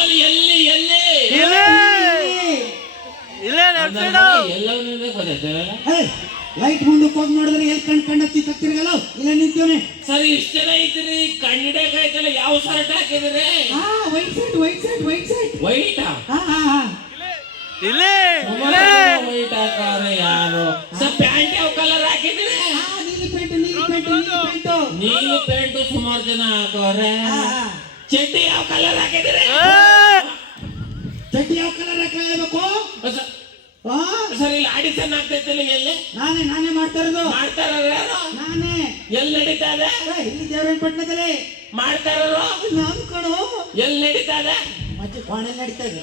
Hotel ಎಲ್ಲಿ ಎಲ್ಲಿ ಇಲ್ಲೇ ಎಲ್ಲವನ್ನೂ ಗೊತ್ತೈತೆ. ಲೈಟ್ ಮುಂದಕ್ಕೆ ಹೋಗಿ ನೋಡಿದ್ರೆ ಎಲ್ಲಿ ಕಣ್ ಹಚ್ಚಿ ಕತ್ತಿರಗಲ್ಲ ಇಲ್ಲ ನಿಂತೀವನೆ. ಸರಿ ಇಷ್ಟ ಜನ ಐತ್ರಿ ಕಣ್ಣಿಡಕಾಯ್ತಲ್ಲ. ಯಾವ ಶರ್ಟ್ ಹಾಕಿದ್ರಿ? White shirt white shirt white shirt white ಇಲ್ಲೇ ವೈಟ್ ಹಾಕಾರೆ ಯಾರು? ಸರ್ ಪ್ಯಾಂಟ್ ಯಾವ ಕಲರ್ ಹಾಕಿದ್ರಿ? ನೀಲಿ ಪ್ಯಾಂಟ್ ನೀಲಿ ಪ್ಯಾಂಟ್ ನೀಲಿ ಪ್ಯಾಂಟು. ನೀಲಿ ಪ್ಯಾಂಟ್ ಸುಮಾರು ಜನ ಹಾಕೋರೆ. ಚಡ್ಡಿ ಯಾವ ಕಲರ್ ಹಾಕಿದ್ರಿ? ಚಡ್ಡಿ ಯಾವ ಕಲರ್ ಹಾಕಬೇಕು? ಸರ್ ಇಲ್ಲಿ ಆಡಿಷನ್ ಆಗ್ತೈತಿಲ್ಲ ಎಲ್ಲಿ? ನಾನೇ ಮಾಡ್ತಾ ಇರೋದು. ಮಾಡ್ತಾರ ಯಾರು? ನಾನೇ. ಎಲ್ಲಿ ನಡೀತಾ ಇದೆ? ಇಲ್ಲಿ ದೇವರಪಟ್ಟಣದಲ್ಲಿ ಮಾಡ್ತಾರೋ? ನಾನು ಕಣೋ. ಎಲ್ಲಿ ನಡೀತಾ ಇದೆ? ಮತ್ತೆ ಕೋಣೆ ನಡೀತಾ ಇದೆ.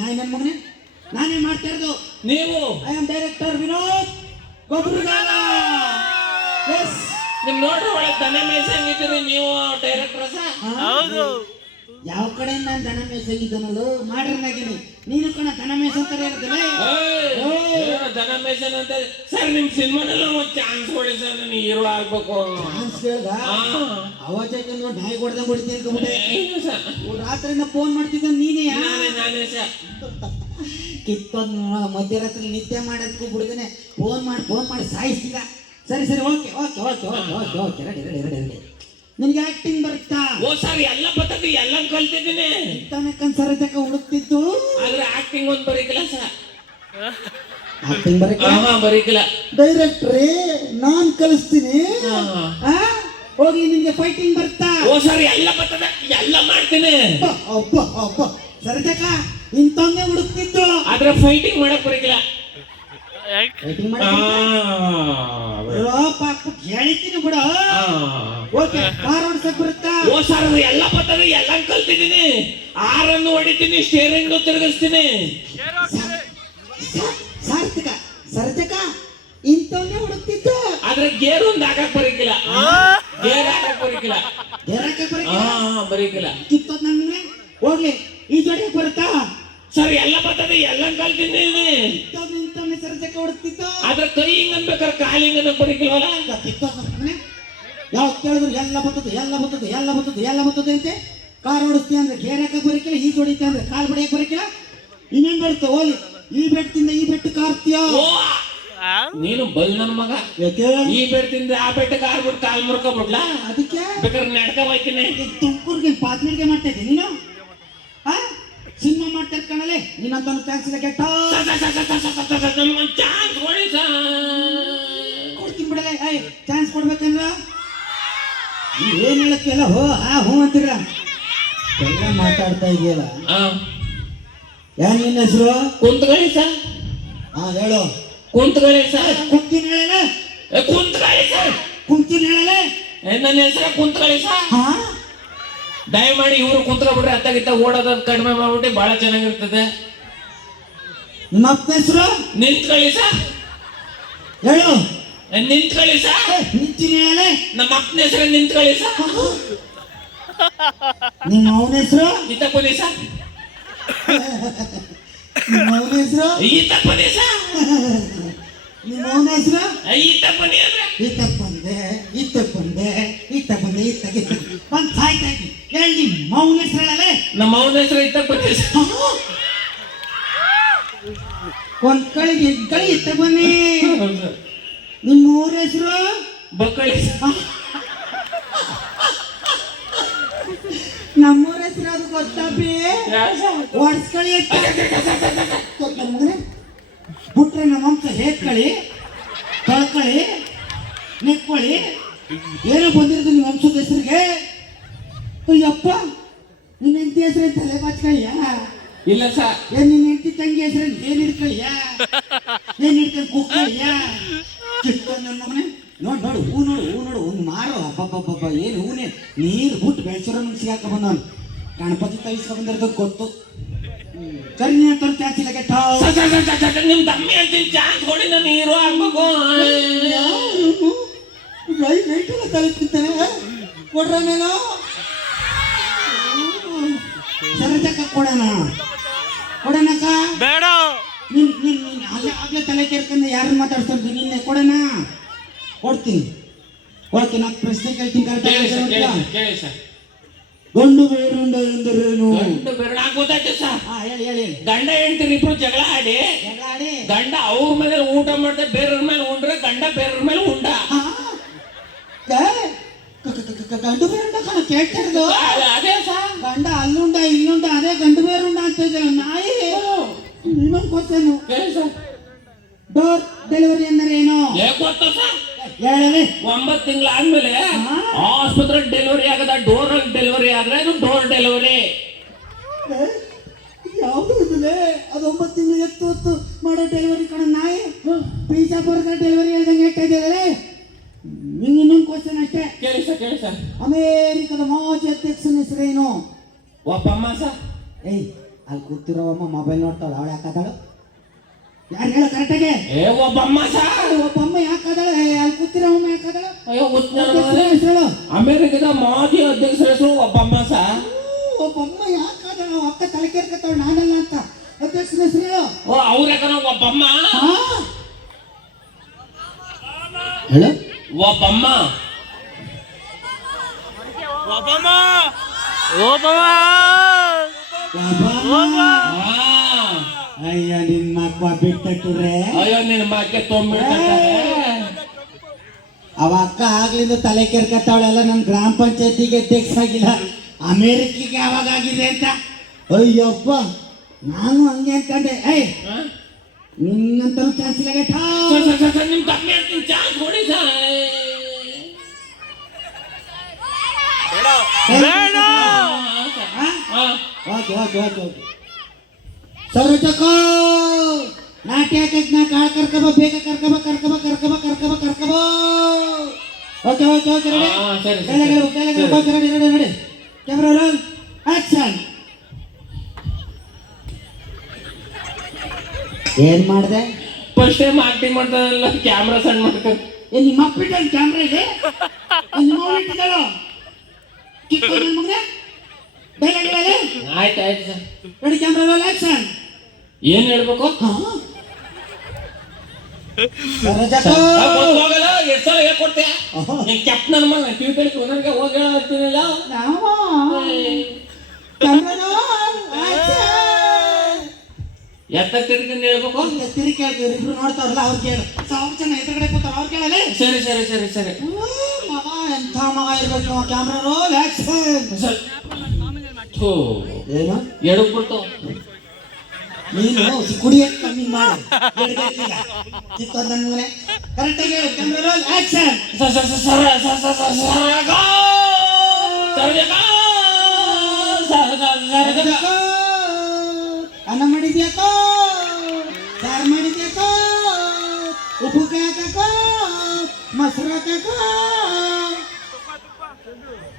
ನನ್ನ ಮಗನೇ ನಾನೇ ಮಾಡ್ತಾ ಇರೋದು. ನೀವು? I am director Vinod Gobbaragala. Yes. ನಿಮ್ ನೋಡ್ರಿ ಒಳಗೆ ದನ ಮೇಯ್ಸಂಗಿದ್ದೀರಿ ನೀವು ಡೈರೆಕ್ಟರ್ ಸರ್? ಹೌದು. ಯಾವ ಕಡೆಯಿಂದ ನಾನು ದನ ಮೇಯ್ಸಂಗಿದ್ದಾನಲ್ಲೋ ಮಾಡ್ರನ್ ಆಗಿನಿ. ನೀನು ಕಣ ದನ ಮೇಯ್ಸಂತಾರೆ ಇರೋದಿಲ್ಲ. ದನ ಮೇಯ್ಸನ್ ಅಂತ ಸರ್ ನಿಮ್ ಸಿನಿಮಾನೆಲ್ಲ ಒಂದು ಚಾನ್ಸ್ ಕೊಡಿ ಸರ್. ನಾನು ಹೀರೋ ಆಗ್ಬೇಕು. ಚಾನ್ಸ್ ಕೇಳ್ದ ಅವಾಜ್ ನೋಡಿ ನಾಯಿ ಹೊಡೆದಂಗ್ ಹೊಡಿತೀನಿ ಅನ್ಕೊಂಡ್ಬಿಟ್ಟೆ. ರಾತ್ರಿಯಿಂದ ಫೋನ್ ಮಾಡ್ತಿದ್ದ ನೀನೇ? ನಾನೇ ಸರ್. ಕಿತ್ತೊಂದು ಮಧ್ಯರಾತ್ರಿ ನಿದ್ದೆ ಮಾಡೋದಕ್ಕೂ ಬಿಡ್ದೇನೆ ಫೋನ್ ಮಾಡಿ ಸಾಯಿಸ್ತಿದ್ದ. ಸರಿ okay okay okay okay okay okay ready. ನಿನ್ಗೆ ಆಕ್ಟಿಂಗ್ ಬರುತ್ತಾ? ಓ ಸರ್ ಎಲ್ಲ ಬರ್ತದೆ, ಎಲ್ಲ ಕಲ್ತಿದ್ದೀನಿ. ಸರತಕ ಹುಡುಕ್ತಿದ್ದು ಆದ್ರೆ ಆಕ್ಟಿಂಗ್ ಒಂದು ಬರೀಕಿಲ್ಲ ಸರ್. ಆಕ್ಟಿಂಗ್ ಬರೀಕಿಲ್ಲ. ಡೈರೆಕ್ಟ್ರೇ ನಾನ್ ಕಲಿಸ್ತೀನಿ. ಹೋಗಿ ನಿನ್ಗೆ ಫೈಟಿಂಗ್ ಬರುತ್ತಾ? ಓ ಸರ್ ಎಲ್ಲ ಬರ್ತದೆ, ಎಲ್ಲ ಮಾಡ್ತೀನಿ. ಸರತಕ ಇಂತೊಂದೇ ಹುಡುಕ್ತಿದ್ದು ಆದ್ರೆ ಫೈಟಿಂಗ್ ಮಾಡಕ್ ಬರೀಕಿಲ್ಲ. ಹೇಳ್ತೀನಿ ಬಿಡ. ಓಕೆ ಕಾರ್ ಓಡಿಸಕ್ ಬರುತ್ತಾ? ಓ ಸರ್ ಎಲ್ಲ ಬರ್ತದೆ, ಎಲ್ಲ ಕಲ್ತಿದ್ದೀನಿ. ಆರನ್ನು ಹೊಡಿತೀನಿ, ಸ್ಟೇರಿಂಗ್ ತಿರುಗಿಸ್ತೀನಿ. ಸರತಕ ಇಂತೊಂದೇ ಹುಡುಕ್ತಿದ್ದ ಆದ್ರೆ ಗೇರ್ ಒಂದು ಹಾಕಕ್ ಬರೀಕಿಲ್ಲ. ಗೇರ್ ಹಾಕಕ್ ಬರೀಕಿಲ್ಲ. ಬರೀಕಿಲ್ಲ. ಕಿತ್ತೋದ್ ನಮ್ಗೆ ಹೋಗ್ಲಿ ಈ ಜೋಡಿ ಬರುತ್ತಾ? ಸರ್ ಎಲ್ಲ ಬರ್ತದೆ, ಎಲ್ಲ ಕಲ್ತಿದ್ದೀನಿ. ಸರತಕ ಹುಡುಕ್ತಿದ್ದು ಆದ್ರೆ ಕೈ ಹಿಂಗ್ ಅನ್ಬೇಕಾರೆ ಕಾಲ್ ಹಿಂಗ್ ಅನ್ನಕ್ ಬರೀಕಿಲ್ವಲ್ಲ. ಯಾವ ಕೇಳಿದ್ರು ಎಲ್ಲ ಬರ್ತದೆ ಅಂತೆ. ಕಾರ್ ಓಡಿಸ್ತೀಯ ಅಂದ್ರೆ ಗೇರ್ ಹಾಕಕ್ ಬರಕಿಲ್ಲ, ಈ ಹೊಡಿತೀಯ ಅಂದ್ರೆ ಕಾಲ್ ಬಡಿಯಕ್ ಬರಕಿಲ್ಲ. ಇನ್ನೇನ್ ಬರುತ್ತೆ ಹೋಲಿ ಈ ಬೆಟ್ಟದಿಂದ ಈ ಬೆಟ್ಟಕ್ಕೆ ಹಾರ್ತೀಯ. ನೀನು ಬಲ್ ನನ್ ಮಗ. ಈ ಬೆಟ್ಟದಿಂದ ಆ ಬೆಟ್ಟಕ್ಕೆ ಹಾರ್ಬಿಟ್ಟು ಕಾಲ್ ಮುರ್ಕೊಬಿಡ್ಲಾ? ಅದಕ್ಕೆ ಬೇಕಾದ್ರೆ ನಡ್ಕ ಹೋಯ್ತೀನಿ. ತುಮಕೂರ್ಗೆ ಪಾತ್ನಡ್ಗೆ ಮಾಡ್ತಾ ಇದ್ದೀನಿ ನೀನು. ಸಿನಿಮಾ ಮಾಡ್ತಾ ಇರ್ಕಣಲೆ ನೀನಂತ ಚಾನ್ಸ್ ಇಲ್ಲ. ಕೆಟ್ಟ ಚಾನ್ಸ್ ಕೊಡಿ ಸರ್. ಕೊಡ್ತೀನಿ ಬಿಡಲೆ. ಚಾನ್ಸ್ ಕೊಡ್ಬೇಕಂದ್ರ ಏನ್ ಹೇಳಕ್ಕೆಲ್ಲ ಹೂ ಅಂತೀರ ಎಲ್ಲ ಮಾತಾಡ್ತಾ ಇದೆಯಲ್ಲ. ಯಾರು ನಿನ್ನ ಹೆಸರು? ಕುಂತ್ಕೊಳ್ಳಿ ಸರ್. ಹೇಳು. ಕುಂತ್ಕೊಳ್ಳಿ ಸರ್. ಕುಂತೀನಿ ಹೇಳಲ್ಲ. ಕುಂತ್ಕೊಳ್ಳಿ ಸರ್. ಕುಂತೀನಿ ಹೇಳಲ್ಲ. ನನ್ನ ಹೆಸರು ಕುಂತ್ಕೊಳ್ಳಿ ಸರ್. ದಯಮಾಡಿ ಇವ್ರು ಕುಂತ್ಕೊಬಿಟ್ರೆ ಅತ್ತಾಗಿತ್ತ ಓಡೋದ್ ಕಡಿಮೆ ಮಾಡ್ಬಿಟ್ಟು ಬಹಳ ಚೆನ್ನಾಗಿರ್ತದೆ. ನಿಮ್ಮ ಅಪ್ಪ ಹೆಸರು? ನಿಂತ್ಕೊಳ್ಳಿ ಸರ್. ಹೇಳು. ನಿಂತ್ಕೊಳ್ಳಿ ಸರ್. ನಿಂತೀನಿ ಹೇಳಲ್ಲ. ನಮ್ಮ ಅಪ್ಪನ ಹೆಸರು ನಿಂತ್ಕೊಳ್ಳಿ ಸರ್. ನಿಮ್ಮ ಅವನ ಹೆಸರು? ಈತಪ್ಪನಿ ಸರ್. ನಿಮ್ಮ ಅವನ ಹೆಸರು? ಈತಪ್ಪನಿ ಸರ್. ನಿಮ್ಮ ಅವನ ಹೆಸರು? ಈತಪ್ಪನಿ ಅಂದ್ರೆ ಇತ್ತಪ್ಪಂದೆ ಒಂದ್ ಸಾಯ್ತಾ ಇದ್ವಿ. ಹೇಳಿ ನಿಮ್ಮ ಅವನ ಹೆಸರು ಹೇಳಲ್ಲ. ನಮ್ಮ ಅವನ ಹೆಸರು ಈತಪ್ಪನಿ ಸರ್. ಒಂದ್ ಕಳಿ ಇತ್ತ ಬನ್ನಿ. ನಿಮ್ಮ ಊರ ಹೆಸರು? ಬಕ್ಕಳಿ. ನಮ್ಮೂರ ಹೆಸರು ಅದು ಗೊತ್ತಪ್ಪಿ. ಒಡ್ಸ್ಕಳಿ ಬಿಟ್ರೆ ನಮ್ಮ ಅಂಶ ಹೇತ್ಕಳಿ ತೊಳ್ಕಳಿ ನೆಕ್ಕೊಳ್ಳಿ ಏನೋ ಬಂದಿರೋದು ನಿಮ್ಮ ವಂಶದ ಹೆಸರಿಗೆ. ಅಯ್ಯಪ್ಪ ನಿನ್ನ ಹೆಂಡತಿ ಹೆಸರು ತಲೆ ಬಾಚ್ಕಳಿಯ? ಇಲ್ಲ ಸರ್. ನಿನ್ನ ಹೆಂಡತಿ ತಂಗಿ ಹೆಸರು ಏನ್ ಹಿಡ್ಕಳಿಯ? ಏನ್ ಹಿಡ್ಕೊಂಡು ಕೂಗ್ಕಳಿಯ? ನನ್ನ ಮಗನೇ ನೋಡು ಹೂ ನೋಡು ಒಂದು ಮಾರು. ಹಬ್ಬ ಏನು ಹೂನೇ ನೀರು ಬಿಟ್ಟು ಬೆಳೆಸಿರೋ ಮನ್ಸಿಗೆ ಹಾಕ ಬಂದವನು. ಗಣಪತಿ ತಗಿಸ್ಕೊ ಬಂದಿರೋದು ಗೊತ್ತು. ಸರಿ ನೀನು ತೊಂದು ಚಾನ್ಸ್ ಇಲ್ಲ. ಕೆಟ್ಟ ನಿಮ್ ತಮ್ಮಿ ಅಂತ ಚಾನ್ಸ್ ಕೊಡಿ, ನಾನು ಹೀರೋ ಆಗ್ಬೇಕು. ಲೈಟ್ ಎಲ್ಲ ತಲೆ ತಿಂತಾನೆ ಕೊಡ್ರ ಮೇಲೆ ಸರತಕ್ಕ ಕೊಡೋಣಕ್ಕ ಬೇಡ. ಆಗ್ಲೇ ತಲೆ ಕೇರ್ಕೊಂಡು ಯಾರನ್ನ ಮಾತಾಡ್ಸ್ತಾರೆ ನಿನ್ನೆ ಕೊಡೋಣ. ಕೊಡ್ತೀನಿ. ಓಕೆ ನಾನು ಪ್ರಶ್ನೆ ಕೇಳ್ತೀನಿ. ಕೇಳಿ ಸರ್. ಗಂಡು ಬೇರುಂಡ ಎಂದರೇನು? ಗಂಡು ಬೇರೆ ಗೊತ್ತಾಯ್ತು ಸರ್. ಹೇಳಿ ಹೇಳಿ ಹೇಳಿ. ಗಂಡ ಹೆಂಡ್ತಿರು ಇಬ್ರು ಜಗಳ ಆಡಿ ಜಗಳ ಆಡಿ ಗಂಡ ಅವ್ರ ಮೇಲೆ ಊಟ ಮಾಡ್ದೆ ಬೇರೆಯವ್ರ ಮೇಲೆ ಉಂಡ್ರೆ ಗಂಡ ಬೇರೆಯವ್ರ ಮೇಲೆ ಉಂಡ. ಗಂಡು ಬೇರುಂಡ ಕಣ ಕೇಳ್ತಿರೋದು. ಅದೇ ಸರ್. ಗಂಡ ಅಲ್ಲುಂಡ ಇಲ್ಲುಂಡ ಅದೇ ಗಂಡು ಬೇರುಂಡ ಅಂತ ಇದ್ದಾರೆ. ನಾಯಿ ಇನ್ನೊಂದು ಕ್ವಶನ್. ಡೋರ್ ಡೆಲಿವರಿ ಎಂದರೇನು? ಗೊತ್ತಾ ಸರ್? ಹೇಳಿ. 9 ತಿಂಗಳಾದ್ಮೇಲೆ ಆಸ್ಪತ್ರೆ ಡೆಲಿವರಿ ಆಗದ ಡೋರ್ ಡೆಲಿವರಿ ಆದ್ರೆ ಅದು ಡೋರ್ ಡೆಲಿವರಿ. ಯಾವುದು ಇದಿದೆ? ಅದು 9 ತಿಂಗಳು ಎತ್ತು ಹೊತ್ತು ಮಾಡೋ ಡೆಲಿವರಿ ಕಣ. ನಾಯಿ ಪಿಜ್ಜಾ ಬರ್ಗರ್ ಡೆಲಿವರಿ ಹೇಳ್ದಂಗೆ ಹೇಳ್ತಾ ಇದ್ದಾರೆ. ನಿಂಗೆ ಇನ್ನೊಂದು ಕ್ವಶನ್ ಅಷ್ಟೇ. ಕೇಳಿ ಸರ್. ಅಮೇರಿಕದ ಮಾಜಿ ಅಧ್ಯಕ್ಷನ ಹೆಸರೇನು? ಒಬ್ಬಮ್ಮ ಸರ್. ಏಯ್ ಅಲ್ಲಿ ಕೂತಿರೋವಮ್ಮ ಮೊಬೈಲ್ ನೋಡ್ತಾಳ. ಅವಳು ಯಾಕಾದಾಳು? ಯಾರು ಹೇಳ ಕರೆಕ್ಟಾಗೆ? ಒಬ್ಬಮ್ಮ ಸರ್. ಒಬ್ಬಮ್ಮ ಯಾಕಾದಾಳ? ಅಲ್ಲಿ ಕೂತಿರೋವಮ್ಮ ಯಾಕಾದಾಳ? ಅಯ್ಯೋ ಹೆಸರು ಅಮೇರಿಕದ ಮಾಜಿ ಅಧ್ಯಕ್ಷರ ಹೆಸರು ಒಬ್ಬಮ್ಮ ಸರ್. ಒಬ್ಬಮ್ಮ ಯಾಕಾದಾಳ? ಅಕ್ಕ ತಲೆ ಕೇರ್ಕತ್ತಾಳ ನಾನಲ್ಲ ಅಂತ. ಅಧ್ಯಕ್ಷನ ಹೆಸರು ಹೇಳು. ಅವ್ರ ಯಾಕನ ಒಬ್ಬಮ್ಮ ಹೇಳು. ಒಬ್ಬಮ್ಮ ಅಯ್ಯ ನಿಮ್ಮ ಅಕ್ಕ ಬಿಟ್ಟುರೆ. ಅಯ್ಯೋ ನಿನ್ನ ಮಕ್ಕೆ ಅವ ಅಕ್ಕ ಆಗ್ಲಿಂದ ತಲೆ ಕೆರ್ಕತ್ತಾವಳೆಲ್ಲ. ನನ್ನ ಗ್ರಾಮ ಪಂಚಾಯತಿಗೆ ಅಧ್ಯಕ್ಷ ಆಗಿಲ್ಲ, ಅಮೇರಿಕೆಗೆ ಯಾವಾಗ ಆಗಿದೆ ಅಂತ. ಅಯ್ಯಪ್ಪ ನಾನು ಹಂಗೆ ಅನ್ಕೊಂಡೆ. ಏಯ್ ನಿನ್ನಂತ ಚಾನ್ಸ್ ಇಲ್ಲ. ನಿಮ್ ಕಮ್ಮಿ ಚಾನ್ಸ್ ಕೊಡಿ ಸರ್. ಸರೋಜಕ್ಕೋ ನಾಟ್ಯ ನಾ ಕಾಳ ಕರ್ಕಬ ಬೇಗ ಕರ್ಕಬ. Okay ready. Camera roll action. ಏನ್ ಮಾಡಿದೆ? ಫಸ್ಟ್ ಟೈಮ್ ಆಕ್ಟಿಂಗ್ ಮಾಡ್ತಾರಲ್ಲ ಕ್ಯಾಮ್ರಾ ಸಣ್ಣ ಮಾಡ್ತಾರೆ. ನಿಮ್ಮ ಅಪ್ಪಿಟ್ಟ ಕ್ಯಾಮ್ರಾ ಇದೆ? ನಿಮ್ಮ ಇಟ್ಟಿದ್ದಾಳು ಆಯ್ತು sir. Ready camera roll action. ಏನ್ ಹೇಳ್ಬೇಕು? ಹೋಗಲ್ಲ 2 ಸಲ ಹೇಳ್ಕೊಡ್ತೆ. ಕೆಪ್ ನನ್ನ ಮಗ ಟ್ಯೂಬ್ ನನಗೆ ಹೋಗಿ ಹೇಳ್ತೀನಿಲ್ಲ. ಎತ್ತ ತಿರ್ಕೊಂಡು ಹೇಳ್ಬೇಕು. ತಿರುಗಿ ಕೇಳ್ತೀವಿ. ಇಬ್ರು ನೋಡ್ತಾರಲ್ಲ ಅವ್ರು ಕೇಳು. 1000 ಜನ ಎದುರುಗಡೆ ಕೂತಾರ ಅವ್ರು ಕೇಳಲ್ಲ. ಸರಿ. ಮಗ ಎಂಥ ಮಗ ಇರ್ಬೇಕು. Camera roll action. ಏನು ಎಡಕ್ ಬಿಡ್ತಾವ. ನೀನು ಕುಡಿಯಕ್ಕೆ ಕಮ್ಮಿ ಮಾಡು. ಚಿಕ್ಕ ನನ್ನ ಮನೆ ಕರೆಕ್ಟಾಗಿ ಹೇಳು. Camera roll action. ಅನ್ನ ಮಾಡಿದ್ಯಾಕೋ? ಸಾರು ಮಾಡಿದ್ಯಾಕೋ? ಉಪ್ಪು ಹಾಕೋ? ಮೊಸರು ಹಾಕೋ?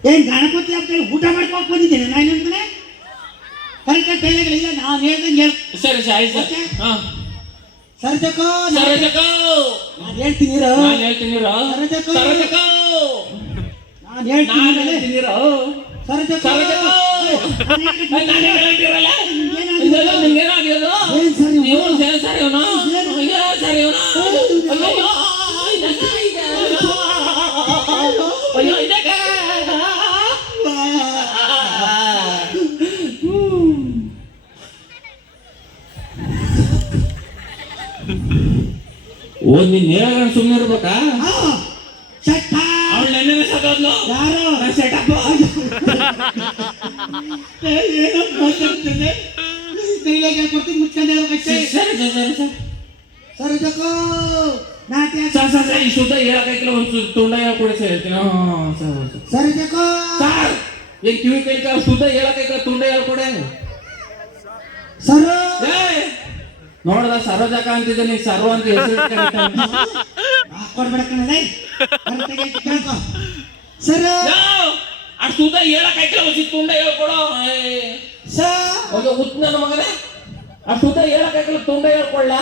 ಏನ್ ಗಣಪತಿ ಹಬ್ಬ ಊಟ ಮಾಡ್ಕೊಂಡು ಬಂದಿದ್ದೇನೆ ನಾನು ನಿಮ್ಗೆ. ಕರೆಕ್ಟಾಗಿ ಟೈಲಾಗಿಲ್ಲ. ನಾನು ಹೇಳ್ದಂಗೆ ಹೇಳು. ಸರಿ ಆಯ್ತು. ಸರಜಕ್ಕೋ ನಾನು ಹೇಳ್ತೀನಿ. ನಾನು ಹೇಳ್ತೀನಿ. ನೀನ್ ಹೇಳ ಸುಮ್ಮನೆ ಇರ್ಬೇಕಾ? ಅವಳು ನೆನ್ನೆ ಸತ್ತೋದ್ಲು. ಯಾರು? ಸೆಟಪ್. ಸರಜಕ್ಕೋ ನಾಟ್ಯ ಇಷ್ಟ ಹೇಳಕ್ಕಾಗಿಲ್ಲ. ಒಂದು ತುಂಡ ಹೇಳ್ಕೊಡಿ ಸರ್ ಹೇಳ್ತೀನಿ. ಸರಜಕ್ಕೋ ಸರ್ ಏನ್ ಕಿವಿ ಕೈ ಸುದ್ದ ಹೇಳಕ್ಕಾಗಿಲ್ಲ. ತುಂಡ ಹೇಳ್ಕೊಡೆ ಸರ್. ನೋಡ್ದ ಸರೋಜಕ ಅಂತಿದ್ದೆ ನೀ ಸರ್ವ ಅಂತ ಹೆಸರು ಸರ್. ಅಷ್ಟು ಉದ್ದ ಹೇಳಕ್ಕಾಗಿಲ್ಲ. ಒಂದು ತುಂಡ ಹೇಳ್ಕೊಡೋ. ಉತ್ ನನ್ನ ಮಗನೇ ಅಷ್ಟು ಉದ್ದ ಹೇಳಕ್ಕಾಗಿಲ್ಲ. ತುಂಡ ಹೇಳ್ಕೊಳ್ಳ.